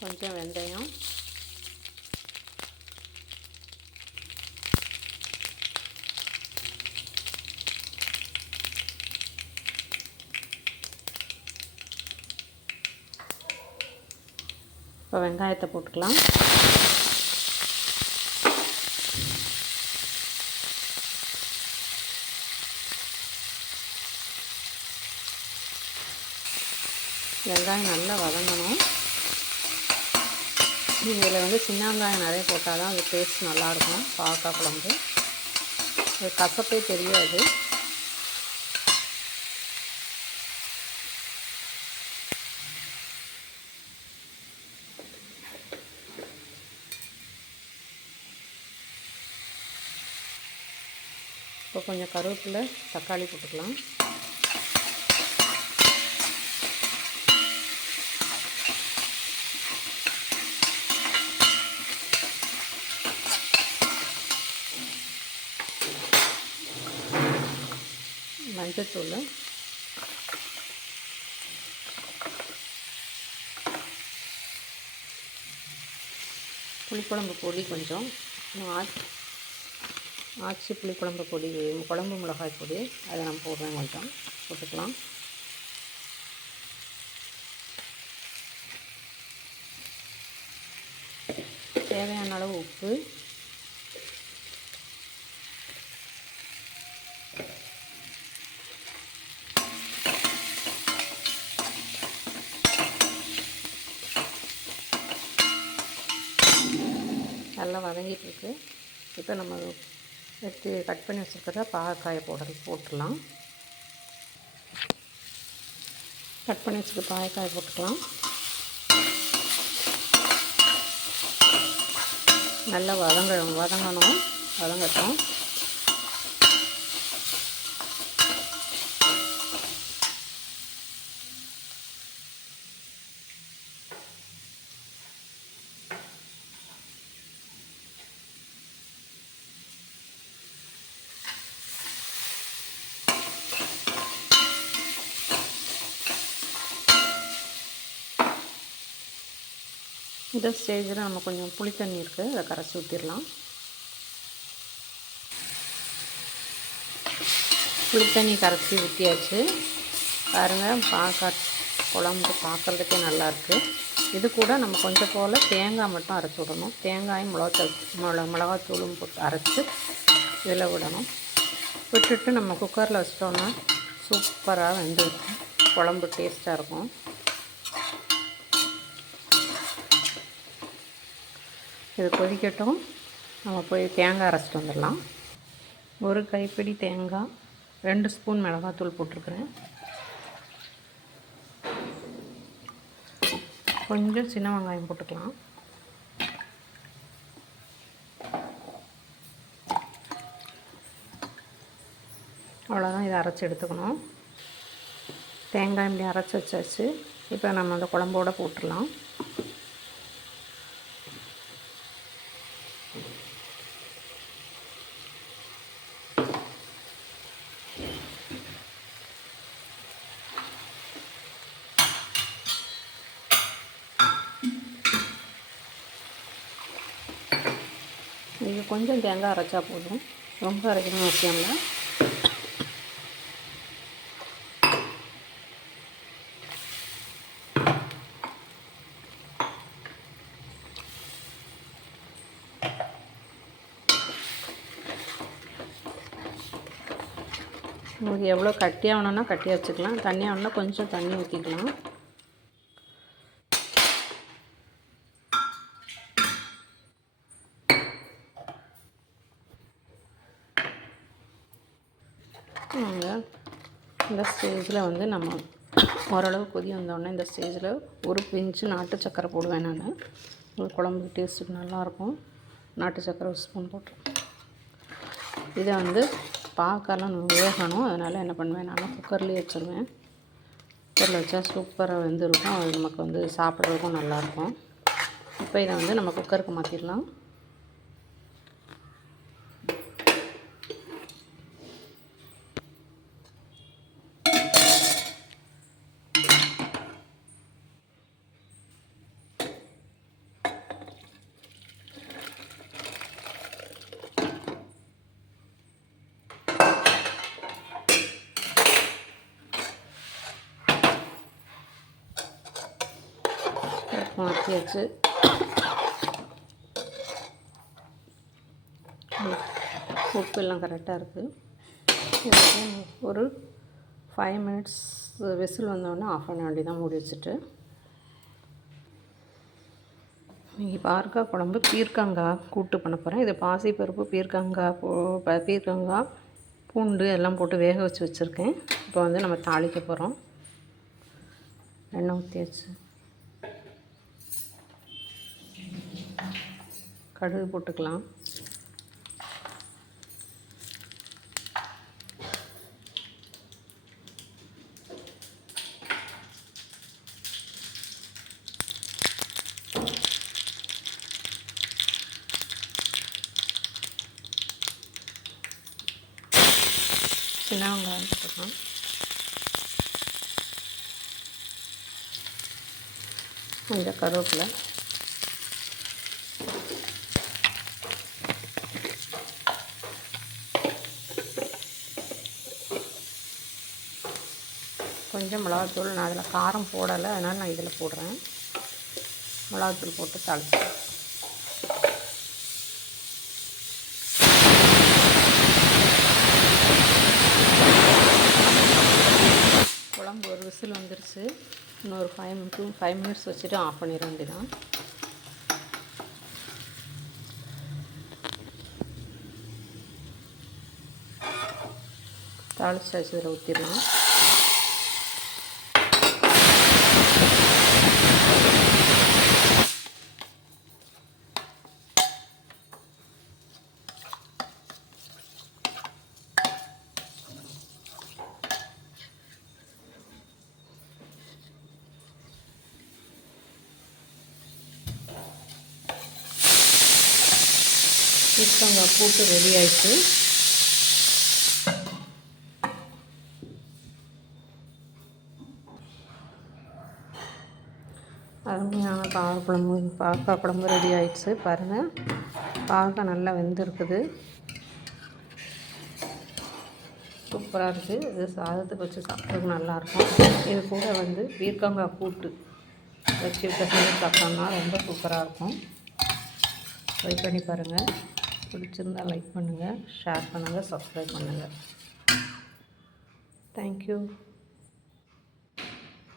கொஞ்சம் வெந்தயம், இப்போ வெங்காயத்தை போட்டுக்கலாம். வெங்காயம் நல்லா வதங்கணும். இதில் வந்து சின்ன வெங்காயம் நிறைய போட்டால் தான் அது டேஸ்ட் நல்லாயிருக்கும். பாவக்காய் குழம்பு அது கசப்பே தெரியாது. இப்போ கொஞ்சம் கருவேப்பிலை, தக்காளி போட்டுக்கலாம். மஞ்சத்தூள், புளிக்குழம்பு பொடி கொஞ்சம், ஆச்சி புளிக்குழம்பு பொடி, குழம்பு மிளகாய் பொடி அதை நம்ம போடுறேன். கொஞ்சம் போட்டுக்கலாம். தேவையான அளவு உப்பு, நல்லா வதங்கிட்டுருக்கு. இப்போ நம்ம எடுத்து கட் பண்ணி வச்சுருக்கிறத பாகக்காயை போட்டுடலாம். கட் பண்ணி வச்சுருக்க பாகக்காயை போட்டுக்கலாம். நல்லா வதங்கட்டும். இந்த ஸ்டேஜில் நம்ம கொஞ்சம் புளி தண்ணி இருக்குது, அதை கரைச்சி ஊற்றிடலாம். புளி தண்ணி கரைச்சி ஊற்றியாச்சு. பாருங்கள், குழம்பு பார்க்குறதுக்கே நல்லாயிருக்கு. இது கூட நம்ம கொஞ்சம் போல் தேங்காய் மட்டும் அரைச்சி விடணும். தேங்காயும் மிளகாத்தூளும் போட்டு அரைச்சி இதில் விடணும். விட்டுட்டு நம்ம குக்கரில் வச்சிட்டோன்னா சூப்பராக வெந்துருக்கும். குழம்பு டேஸ்ட்டாக இருக்கும். இது கொதிக்கட்டும். நம்ம போய் தேங்காய் அரைச்சிட்டு வந்துடலாம். ஒரு கைப்பிடி தேங்காய், 2 ஸ்பூன் மிளகாத்தூள் போட்டிருக்கிறேன். கொஞ்சம் சின்ன வெங்காயம் போட்டுக்கலாம். அவ்வளோதான், இதை அரைச்சி எடுத்துக்கணும். தேங்காய் இப்படி அரைச்சி வச்சாச்சு. இப்போ நம்ம அந்த குழம்போடு போட்டுடலாம். இது கொஞ்சம் தேங்காய் அரைச்சா போதும், ரொம்ப அரைக்கணும் அவசியம் இல்லை. உங்களுக்கு எவ்வளோ கட்டியாக வேணும்னா கட்டியாக வச்சுக்கலாம். தண்ணியாக வேணும்னா கொஞ்சம் தண்ணி ஊற்றிக்கலாம். இந்த ஸ்டேஜில் வந்து நம்ம ஓரளவு கொதி வந்தோடனே இந்த ஸ்டேஜில் ஒரு பிஞ்சு நாட்டு சக்கரை போடுவேன் நான். உங்களுக்கு குழம்பு டேஸ்ட்டுக்கு நல்லாயிருக்கும். நாட்டு சக்கரை ஒரு ஸ்பூன் போட்டுருவேன். இதை வந்து பாக்காலாம் வேகணும். அதனால் என்ன பண்ணுவேன், நான் குக்கர்லேயே வச்சுருவேன். குக்கரில் வச்சா சூப்பராக வெந்திருக்கும். அது நமக்கு வந்து சாப்பிட்றதுக்கும் நல்லாயிருக்கும். இப்போ இதை வந்து நம்ம குக்கருக்கு மாற்றிடலாம். அடுப்பு வச்சு உப்பு எல்லாம் கரெக்டாக இருக்குது. ஒரு 5 மினிட்ஸ் விசில் வந்தோடனே ஆஃப் பண்ண வேண்டியதான், மூடி வச்சுட்டு. இன்றைக்கி பாவக்காய் குழம்பு பீர்க்கங்காய் கூட்டு பண்ண போகிறேன். இது பாசிப்பருப்பு, பீர்க்கங்காய், பூண்டு எல்லாம் போட்டு வேக வச்சுருக்கேன். இப்போ வந்து நம்ம தாளிக்க போகிறோம். எண்ணெய் ஊற்றியாச்சு, கடுகு போட்டுக்கலாம். சின்ன வெங்காயம் போட்டுக்கலாம். கொஞ்சம் கருவேப்பிலை, கொஞ்சம் மிளகாத்தூள். நான் அதில் காரம் போடலை, அதனால் நான் இதில் போடுறேன். மிளகாத்தூள் போட்டு தாளிச்சிடுறேன். குழம்பு ஒரு விசில் வந்துருச்சு. இன்னொரு 5 மினிட்ஸ் வச்சுட்டு ஆஃப் பண்ணிட வேண்டியதான். தாளிச்சாச்சு, இதில் ஊற்றிடலாம். பீர்க்கங்காய் கூட்டு ரெடி ஆயிடுச்சு. அருமையான பாவக்காய் குழம்பு ரெடி ஆயிடுச்சு. பாருங்கள், பாவக்காய் நல்லா வெந்திருக்குது, சூப்பராக இருக்குது. இது சாதத்துக்கு வச்சு சாப்பிட்றதுக்கு நல்லாயிருக்கும். இது கூட வந்து பீர்க்கங்காய் கூட்டு வச்சு செஞ்சு சாப்பிட்டோம்னா ரொம்ப சூப்பராக இருக்கும். ட்ரை பண்ணி பாருங்கள். பிடிச்சிருந்தால் லைக் பண்ணுங்கள், ஷேர் பண்ணுங்கள், சப்ஸ்கிரைப் பண்ணுங்கள். தேங்க்யூ.